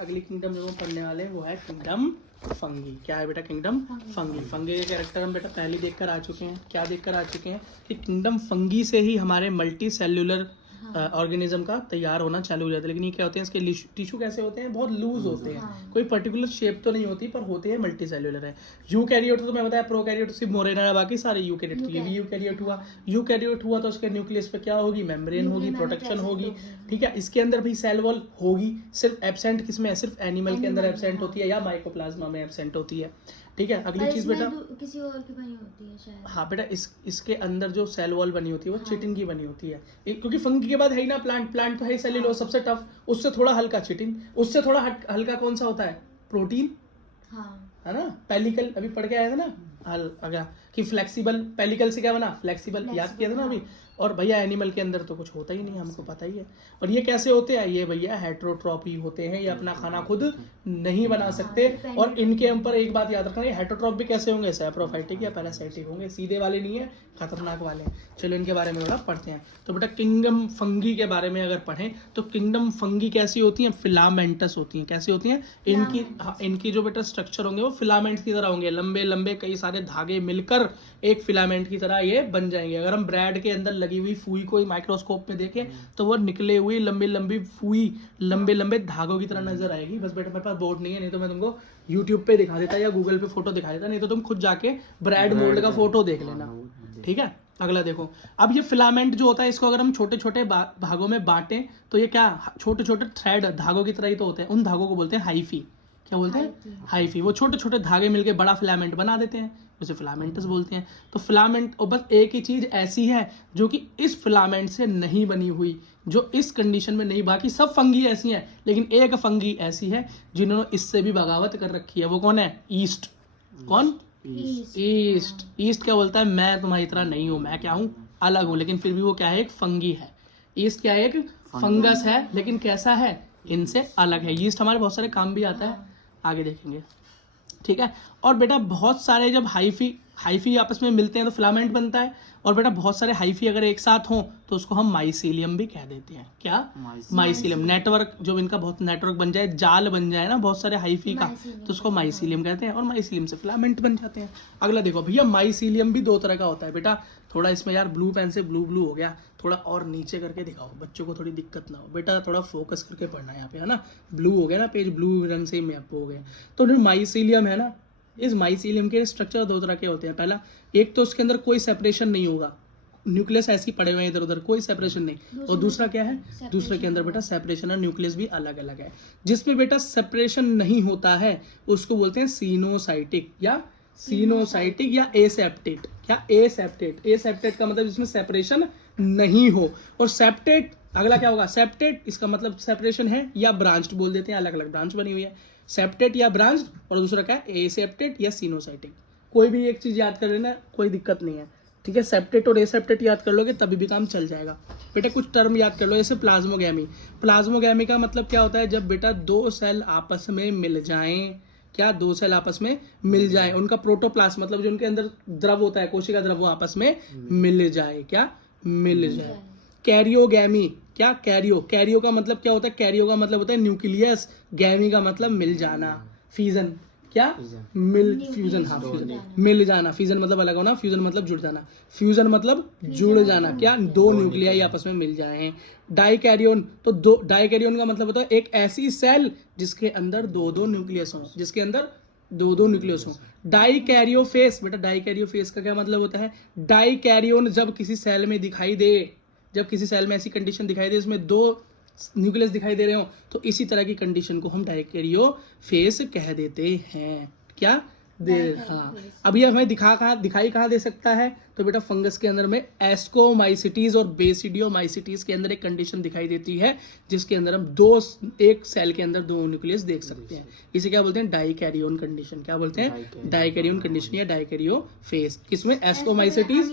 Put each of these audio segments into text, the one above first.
अगली किंगडम जो हम पढ़ने वाले हैं वो है किंगडम फंगी। क्या है बेटा? Kingdom fungi. फंगी के कैरेक्टर हम बेटा पहले देखकर आ चुके हैं। क्या देखकर आ चुके हैं कि किंगडम फंगी से ही हमारे मल्टी सेल्यूलर ऑर्गेनिज्म का तैयार होना चालू हो जाता है। लेकिन ये क्या होते हैं, इसके टिश्यू कैसे होते हैं? बहुत लूज होते हैं। कोई पर्टिकुलर शेप तो नहीं होती, पर होते हैं मल्टी सेल्यूलर है। यूकैरियोट तो मैं बताया, प्रोकैरियोट सिर्फ मोरेना है, बाकी सारे यूकैरियोट। ये भी यूकैरियोट हुआ। यूकैरियोट हुआ तो उसके न्यूक्लियस पे क्या होगी? मेम्ब्रेन होगी, प्रोटेक्शन होगी। ठीक है, इसके अंदर भी सेल वॉल होगी। सिर्फ एब्सेंट किसमें है? सिर्फ एनिमल के अंदर एब्सेंट होती है या माइकोप्लाज्मा में एब्सेंट होती है। ठीक है, अगली चीज बेटा किसी और की बनी होती है शायद। हाँ बेटा, इसके अंदर जो सेल वॉल बनी होती है वो चिटिन की बनी होती है। क्योंकि फंगी के बाद है ही ना प्लांट तो है सेल्यूलोज सबसे टफ, उससे थोड़ा हल्का चिटिन, उससे थोड़ा हल्का कौन सा होता है? प्रोटीन, है ना। पेलिकल अभी पढ़ के आया था ना अगर कि फ्लेक्सिबल, पेलिकल से क्या बना? फ्लेक्सिबल, याद किया था ना अभी। और भैया एनिमल के अंदर तो कुछ होता ही नहीं, हमको पता ही है। और ये कैसे होते हैं? ये भैया हेटेरोट्रॉपी होते हैं, ये अपना खाना खुद नहीं बना सकते। और इनके ऊपर एक बात याद रखना, ये हेटेरोट्रॉप भी कैसे होंगे? सैप्रोफाइटिक या पैरासाइटिक होंगे, सीधे वाले नहीं है, खतरनाक वाले। चलो इनके बारे में थोड़ा पढ़ते हैं। तो बेटा किंगडम फंगी के बारे में अगर पढ़ें तो किंगडम फंगी कैसी होती हैं? फिलामेंटस होती हैं। कैसी होती हैं? इनकी जो बेटा स्ट्रक्चर होंगे वो फिलामेंट की तरह होंगे, लंबे लंबे कई सारे धागे मिलकर एक फिलामेंट की तरह ये बन जाएंगे। अगर हम ब्रेड के अंदर लगी हुई फूई को माइक्रोस्कोप में देखें तो वो निकले हुई लंबी लंबी फूई लंबे लंबे धागों की तरह नजर आएगी। बस बेटा मेरे पास बोर्ड नहीं है, नहीं तो मैं तुमको यूट्यूब पे दिखा देता या गूगल पे फोटो दिखा देता, नहीं तो तुम खुद जाके ब्रेड मोल्ड का फोटो देख लेना। ठीक है, अगला देखो। अब ये फिलामेंट जो होता है, इसको अगर हम छोटे छोटे भागों में बांटें तो ये क्या छोटे छोटे थ्रेड धागों की तरह ही तो होते हैं। उन धागों को बोलते हैं हाइफी। क्या बोलते हैं? हाइफी। वो छोटे छोटे धागे मिलके बड़ा फिलामेंट बना देते हैं, उसे फिलामेंटस बोलते हैं। तो फिलामेंट, और बस एक ही चीज ऐसी है जो कि इस फिलामेंट से नहीं बनी हुई, जो इस कंडीशन में नहीं, बाकी सब फंगी ऐसी हैं, लेकिन एक फंगी ऐसी है जिन्होंने इससे भी बगावत कर रखी है। वो कौन है? ईस्ट। कौन? ईस्ट। ईस्ट क्या बोलता है? मैं तुम्हारी तरह नहीं हूं, मैं क्या हूं? अलग हूं। लेकिन फिर भी वो क्या है? एक फंगी है। ईस्ट क्या है? एक फंगस है, लेकिन कैसा है? इनसे अलग है। ईस्ट हमारे बहुत सारे काम भी आता है, आगे देखेंगे। ठीक है, और बेटा बहुत सारे जब हाइफी आपस में मिलते हैं तो फिलामेंट बनता है। और बेटा बहुत सारे हाइफी अगर एक साथ हों तो उसको हम माइसीलियम भी कह देते हैं। क्या? माइसीलियम। नेटवर्क, जो इनका बहुत नेटवर्क बन जाए, जाल बन जाए ना बहुत सारे हाइफी का, तो उसको माइसीलियम कहते हैं। और माइसीलियम से फिलामेंट बन जाते हैं। अगला देखो भैया, माइसीलियम भी दो तरह का होता है बेटा। थोड़ा इसमें यार ब्लू पेन से ब्लू हो गया, थोड़ा और नीचे करके दिखाओ, बच्चों को थोड़ी दिक्कत ना हो। बेटा थोड़ा फोकस करके पढ़ना है यहाँ पे, है ना। ब्लू हो गया ना पेज, ब्लू रंग से ही मैप हो गया। तो जो माइसीलियम है ना, इस माइसीलियम के स्ट्रक्चर दो तरह के होते हैं। पहला, एक तो उसके अंदर कोई सेपरेशन नहीं होगा, न्यूक्लियस ऐसे ही पड़े हुए हैं इधर उधर, कोई सेपरेशन नहीं। और दूसरा क्या है? दूसरे के अंदर बेटा सेपरेशन और न्यूक्लियस भी अलग अलग है। जिसमें बेटा सेपरेशन नहीं होता है उसको बोलते हैं सीनोसाइटिक या एसेप्टेट। क्या? एसेप्टेट। एसेप्टेट का मतलब जिसमें सेपरेशन नहीं हो। और सेप्टेट, अगला क्या होगा? सेप्टेट, इसका मतलब सेपरेशन है या ब्रांच्ड बोल देते हैं, अलग अलग ब्रांच बनी हुई है। सेप्टेट या ब्रांच्ड, और दूसरा क्या है? एसेप्टेट या सीनोसाइटिक। कोई भी एक चीज याद कर लेना, कोई दिक्कत नहीं है। ठीक है, सेप्टेट और एसेप्टेट याद कर लोगे तभी भी काम चल जाएगा। बेटा कुछ टर्म याद कर लो, जैसे प्लाज्मोगैमी। प्लाज्मोगैमी का मतलब क्या होता है? जब बेटा दो सेल आपस में मिल जाएं। क्या? दो सेल आपस में मिल जाए, उनका प्रोटोप्लाज्म मतलब जो उनके अंदर द्रव होता है, कोशिका द्रव, वो आपस में मिल जाए। क्या? मिल जाए। कैरियोगैमी। क्या? कैरियो का मतलब क्या होता है? कैरियो का मतलब होता है न्यूक्लियस, गैमी का मतलब मिल जाना। फिजन। क्या? फ्यूजन। हाँ, फ्यूजन, मिल जाना। फिजन मतलब अलग होना, फ्यूजन मतलब जुड़ जाना। फ्यूजन मतलब जुड़ जाना। क्या? दो न्यूक्लियाई आपस में मिल जाए। डाइकैरियोन, तो डाइकैरियोन का मतलब होता है एक ऐसी सेल जिसके अंदर दो दो न्यूक्लियस हो, डाइकैरियोफेस। बेटा डाइकैरियोफेस का क्या मतलब होता है? डाइकैरियोन जब किसी सेल में दिखाई दे, जब किसी सेल में ऐसी कंडीशन दिखाई दे इसमें दो न्यूक्लियस दिखाई दे रहे हो, तो इसी तरह की कंडीशन को हम डाइकैरियोफेस कह देते हैं। क्या? हाँ। अब ये हमें दिखाई कहाँ दे सकता है? तो बेटा फंगस के अंदर में एस्कोमाइसिटीज और बेसिडियोमाइसिटीज के अंदर एक कंडीशन दिखाई देती है जिसके अंदर हम एक सेल के अंदर दो न्यूक्लियस देख सकते हैं। इसे क्या बोलते हैं? Dikaryon condition. क्या बोलते हैं? डाइकैरियोन कंडीशन या डाइकैरियोफेस। किसमें? एस्कोमाइसिटीज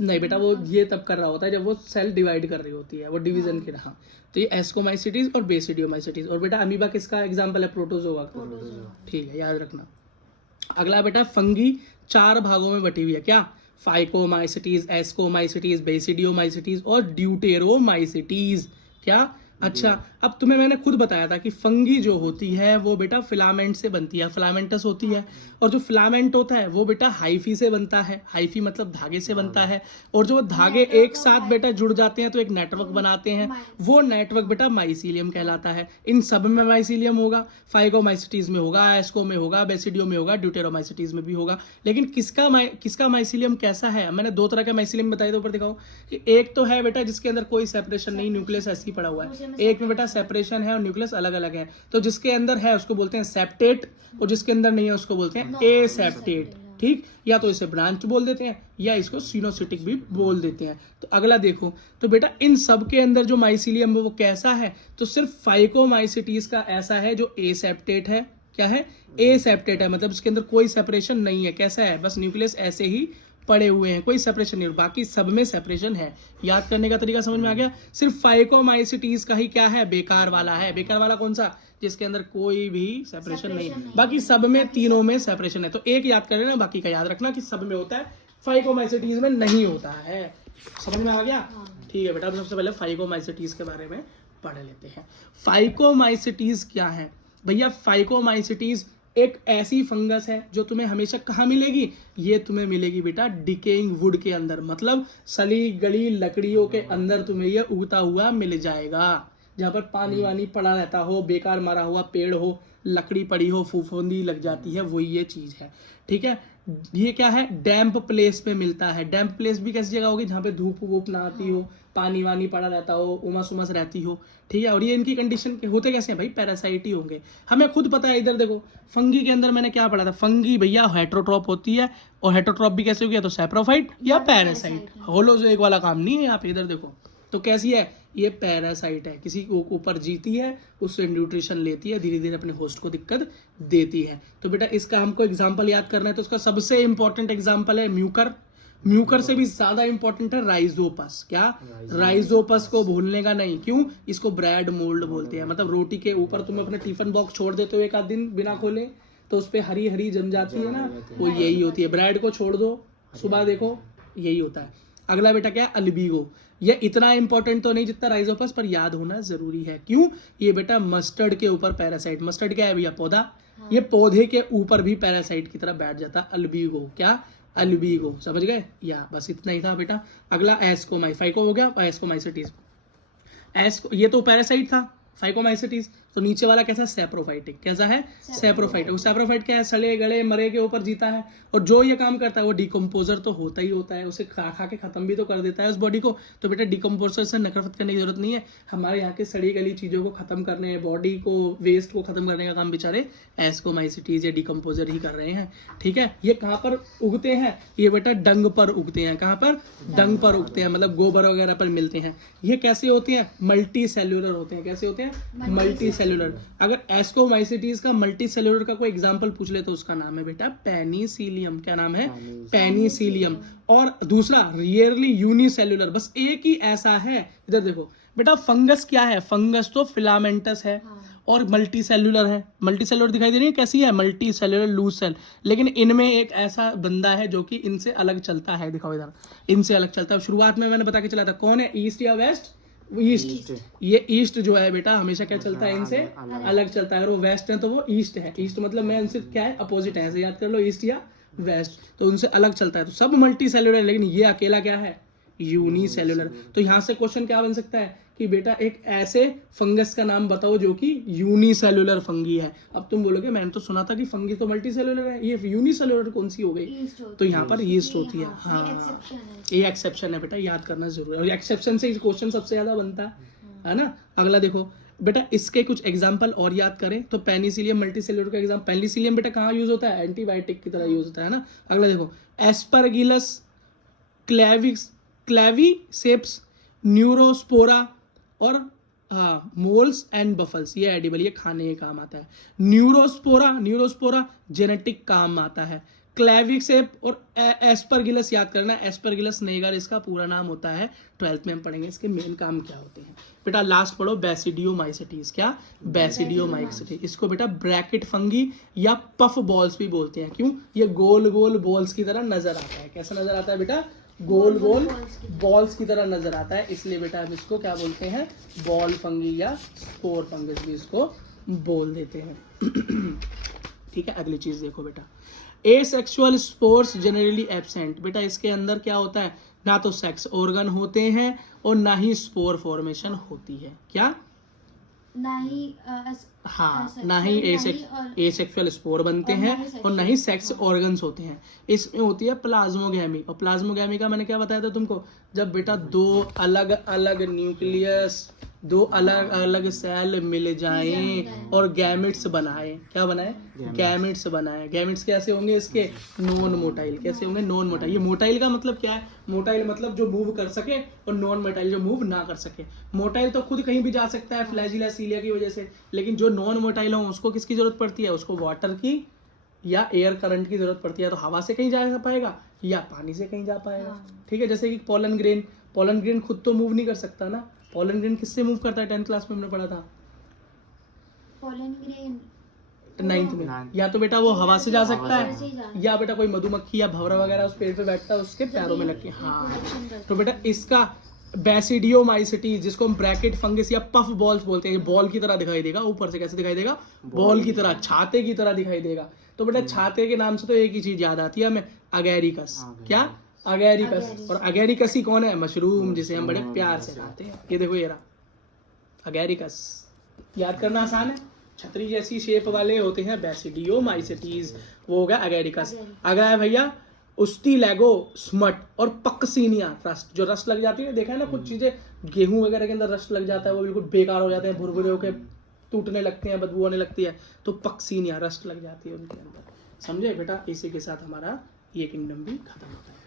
नहीं बेटा, वो ये तब कर रहा होता है जब वो सेल डिवाइड कर रही होती है, वो डिवीजन की रहा। तो ये एस्कोमाइसिटीज और बेसिडियोमाइसिटीज। और बेटा अमीबा किसका एग्जांपल है? प्रोटोजोआ। ठीक है, याद रखना। अगला बेटा फंगी 4 भागों में बटी हुई है। क्या? फाइकोमाइसिटीज, एस्कोमाइसिटीज, बेसिडियोमाइसिटीज और ड्यूटेरोमाइसिटीज। क्या? अच्छा, अब तुम्हें मैंने खुद बताया था कि फंगी जो होती है वो बेटा फिलामेंट से बनती है, फिलामेंटस होती है, और जो फिलामेंट होता है वो बेटा हाइफी से बनता है, हाइफी मतलब धागे से बनता है, और जो धागे एक साथ बेटा जुड़ जाते हैं तो एक नेटवर्क बनाते हैं, वो नेटवर्क बेटा माइसीलियम कहलाता है। इन सब में माइसीलियम होगा, फाइगोमाइसिटीज में होगा, एस्को में होगा, बेसिडियो में होगा, ड्यूटेरोमाइसिटीज में भी होगा। लेकिन किसका माइसीलियम कैसा है? मैंने दो तरह के माइसीलियम बताए थे, ऊपर दिखाओ कि एक तो है बेटा जिसके अंदर कोई सेपरेशन नहीं, न्यूक्लियस ऐसे ही पड़ा हुआ है, एक में बेटा सेपरेशन है और न्यूक्लियस अलग अलग है। तो जिसके अंदर है उसको बोलते हैं सेप्टेट, और जिसके अंदर नहीं है उसको बोलते हैं एसेप्टेट। ठीक, या तो इसे ब्रांच बोल देते हैं या इसको सिनोसिटिक भी बोल देते हैं। तो अगला देखो, तो बेटा इन सब के अंदर जो माइसीलियम है वो कैसा है? तो सिर्फ फाइकोमाइसिटीज का ऐसा है जो एसेप्टेट है। क्या है? एसेप्टेट है, मतलब इसके अंदर कोई सेपरेशन नहीं है। कैसा है? बस न्यूक्लियस ऐसे ही पड़े हुए हैं, कोई सेपरेशन नहीं, बाकी सब में सेपरेशन है। याद करने का तरीका समझ में आ गया? सिर्फ फाइकोमाइसिटीज का ही क्या है? बेकार वाला है। बेकार वाला कौन सा? जिसके अंदर कोई भी सेपरेशन नहीं, बाकी सब में तीनों में सेपरेशन है। तो एक याद कर लेना, बाकी का याद रखना कि सब में होता है, फाइकोमाइसिटीज में नहीं होता है। समझ में आ गया? ठीक है बेटा, अब सबसे पहले फाइकोमाइसिटीज के बारे में पढ़ लेते हैं। फाइकोमाइसिटीज क्या है भैया? फाइकोमाइसिटीज एक ऐसी फंगस है जो तुम्हें हमेशा कहाँ मिलेगी? ये तुम्हें मिलेगी बेटा डिकेइंग वुड के अंदर, मतलब सली गली लकड़ियों के अंदर तुम्हें ये उगता हुआ मिल जाएगा। जहाँ पर पानी वानी पड़ा रहता हो, बेकार मारा हुआ पेड़ हो, लकड़ी पड़ी हो, फूफूंदी लग जाती है, वही ये चीज है। ठीक है, ये क्या है? डैम्प प्लेस पे मिलता है। डैम्प प्लेस भी कैसी जगह होगी? जहाँ पे धूप वूप ना आती हो, पानी वानी पड़ा रहता हो, उमस उमस रहती हो। ठीक है, और ये इनकी कंडीशन के होते कैसे हैं भाई? पैरासाइट ही होंगे, हमें खुद पता है। इधर देखो, फंगी के अंदर मैंने क्या पढ़ा था? फंगी भैया हेटरोट्रॉप होती है, और हेटरोट्रॉप भी कैसे होगी? तो सैप्रोफाइट या पैरासाइट। होलोजोइक वाला काम नहीं है यहाँ पे। इधर देखो तो कैसी है? ये पैरासाइट है, किसी के ऊपर जीती है, उससे न्यूट्रिशन लेती है, धीरे धीरे अपने होस्ट को दिक्कत देती है। तो बेटा इसका हमको एग्जाम्पल याद करना है, तो उसका सबसे इंपॉर्टेंट एग्जाम्पल है म्यूकर। म्यूकर से भी ज्यादा इंपॉर्टेंट है राइजोपस। क्या? राइजोपस को भूलने का नहीं। क्यों? इसको ब्रेड मोल्ड बोलते हैं, मतलब रोटी के ऊपर तुम अपना टिफिन बॉक्स छोड़ देते हो एक आध दिन बिना खोले, तो उस पर हरी हरी जम जाती है ना, वो यही होती है। ब्रेड को छोड़ दो, सुबह देखो यही होता है। अगला बेटा क्या है? अल्बिगो। ये इतना इंपॉर्टेंट तो नहीं जितना राइजोपस, पर याद होना जरूरी है। क्यों? ये बेटा मस्टर्ड के ऊपर पैरासाइट। मस्टर्ड क्या है भैया? पौधा। ये पौधे के ऊपर भी पैरासाइट की तरह बैठ जाता है। अल्बिगो। क्या? अल्बिगो। समझ गए? या बस इतना ही था बेटा। अगला एस्कोमाई, फाइको हो गया, एस्कोमाइसिटीज। एस्को ये तो पैरासाइट था, फाइकोमाइसिटीज। तो नीचे वाला कैसा? सैप्रोफाइटिक। कैसा है? सैप्रोफाइटिक। सैप्रोफाइट क्या है? सड़े गले मरे के ऊपर जीता है, और जो ये काम करता है वो डिकम्पोजर तो होता ही होता है, उसे खा खा के खत्म भी तो कर देता है उस बॉडी को। तो बेटा डिकम्पोजर से नफरत करने की जरूरत नहीं है। हमारे यहाँ के सड़ी गली चीजों को खत्म करने, बॉडी को, वेस्ट को खत्म करने का काम बेचारे एस्कोमाइसिटीज या डिकम्पोजर ही कर रहे हैं। ठीक है, ये कहाँ पर उगते हैं? ये बेटा डंग पर उगते हैं। कहाँ पर? डंग पर उगते हैं, मतलब गोबर वगैरह पर मिलते हैं। ये कैसे होते हैं? मल्टी सेल्यूलर होते हैं। कैसे होते हैं? Multi cellular. अगर एस्कोमाइसिटीज का मल्टी सेल्यूलर का कोई एग्जांपल पूछ ले तो उसका नाम है बेटा पेनिसिलियम। क्या नाम है? पेनिसिलियम। और दूसरा रियरली यूनिसेल्यूलर, बस एक ही ऐसा है। इधर देखो बेटा, फंगस क्या है? फंगस तो फिलामेंटस है और मल्टी सेल्यूलर है। मल्टी सेल्यूलर दिखाई दे रही है कैसी है? Multi cellular loose cell. लेकिन इनमें एक ऐसा बंदा है जो कि इनसे अलग चलता है। दिखाओ इधर, इनसे अलग चलता है। शुरुआत में मैंने बता के चला था, कौन है? ईस्ट या वेस्ट? ईस्ट। ये ईस्ट जो है बेटा हमेशा क्या चलता है? इनसे अलग चलता है। अगर वो वेस्ट है तो वो ईस्ट है। ईस्ट मतलब मैं इनसे क्या है? अपोजिट है। ऐसे याद कर लो, ईस्ट या वेस्ट। तो उनसे अलग चलता है। तो सब मल्टी सेल्यूलर है, लेकिन ये अकेला क्या है? यूनिसेल्यूलर। तो यहाँ से क्वेश्चन क्या बन सकता है कि बेटा एक ऐसे फंगस का नाम बताओ जो कि यूनिसेल्यूलर फंगी है। अब तुम बोलोगे मैंने तो सुना था कि फंगी तो मल्टी सेल्यूलर है, ये यूनिसेल्यूलर कौन सी हो गई? तो यहाँ पर यीस्ट होती है। हाँ, ये एक्सेप्शन है बेटा, याद करना जरूरी है। और एक्सेप्शन से क्वेश्चन सबसे ज्यादा बनता है ना। अगला देखो बेटा, इसके कुछ एग्जाम्पल और याद करें तो पेनिसिलियम मल्टी सेल्यूलर का एग्जाम्पल। पेनिसिलियम बेटा कहाँ यूज होता है? एंटीबायोटिक की तरह यूज होता है ना। अगला देखो, एस्परगिलस क्लेविसेप्स, न्यूरोस्पोरा और मोल्स एंड बफल्स, ये एडिबल, ये खाने के काम आता है। न्यूरोस्पोरा जेनेटिक काम आता है। क्लेविसेप और एस्परगिलस याद करना, एस्परगिलस नेगर इसका पूरा नाम होता है। 12th में हम पढ़ेंगे इसके मेन काम क्या होते हैं। बेटा लास्ट पढ़ो, बेसिडियोमाइसिटीज। क्या? बेसिडियोमाइसिटीज। इसको बेटा ब्रैकेट फंगी या पफ बॉल्स भी बोलते हैं। क्यों? ये गोल गोल बॉल्स की तरह नजर आता है। कैसा नजर आता है बेटा? गोल गोल balls की तरह। बॉल्स की तरह नजर आता है, इसलिए बेटा हम इसको क्या बोलते हैं, बॉल फंगी या स्पोर फंगस भी इसको बोल देते हैं। ठीक है, अगली चीज देखो बेटा, एसेक्सुअल स्पोर्स जनरली एब्सेंट। बेटा इसके अंदर क्या होता है, ना तो सेक्स ऑर्गन होते हैं और ना ही स्पोर फॉर्मेशन होती है। क्या? ना ही हाँ, ना ही एसेक्सुअल स्पोर बनते हैं और ना ही सेक्स ऑर्गन्स होते हैं। इसमें होती है प्लाज्मोगैमी, और प्लाज्मोगैमी का मैंने क्या बताया था तुमको, जब बेटा दो अलग अलग न्यूक्लियस, दो अलग अलग सेल मिल जाएं और गैमेट्स बनाएं। क्या बनाए? गैमेट्स बनाए। गैमेट्स कैसे होंगे इसके? Non motile. कैसे होंगे? Non motile. ये मोटाइल का मतलब क्या है? मोटाइल मतलब जो मूव कर सके, और नॉन मोटाइल जो मूव ना कर सके। मोटाइल तो खुद कहीं भी जा सकता है फ्लैजिला सीलिया की वजह से, लेकिन जो नॉन मोटाइल हो उसको किसकी जरूरत पड़ती है? उसको वाटर की या एयर करंट की जरूरत पड़ती है। तो हवा से कहीं जा पाएगा या पानी से कहीं जा पाएगा। ठीक है, जैसे कि पोलन ग्रेन खुद तो मूव नहीं कर सकता ना। पोलन ग्रेन किससे मूव करता है? 10th क्लास में हमने पढ़ा था, पोलन ग्रेन 9th में। या तो बेटा वो हवा से जा सकता है, या बेटा कोई मधुमक्खी या भंवरा वगैरह उस पेड़ पे बैठता है, उसके पैरों में लग के। हाँ, तो बेटा इसका बैसिडियोमाइसिटीज, जिसको हम ब्रैकेट फंगस या पफ बॉल्स बोलते हैं, बॉल की तरह दिखाई देगा। ऊपर से कैसे दिखाई देगा? बॉल की तरह, छाते की तरह दिखाई देगा। तो बेटा छाते के नाम से तो एक ही चीज याद आती है हमें, अगैरिकस। क्या? अगैरिकस। और अगैरिकस ही कौन है? मशरूम, जिसे हम बड़े प्यार से खाते हैं। ये देखो, ये रहा अगैरिकस। याद करना आसान है। छतरी जैसी शेप वाले होते हैं बैसिडियोमाइसिटीज, वो हो गया अगैरिकस। अगला है भैया उस्टिलैगो स्मट और पक्सीनिया रस्ट। जो रस्ट लग जाती है, देखा है ना कुछ चीजें गेहूं वगैरह के अंदर रस्ट लग जाता है, वो बिल्कुल बेकार हो जाते हैं, भुरभुरे होकर टूटने लगते हैं, बदबू आने लगती है। तो पक्सीनिया रस्ट लग जाती है उनके अंदर। समझे बेटा? इसी के साथ हमारा ये किंगडम भी खत्म होता है।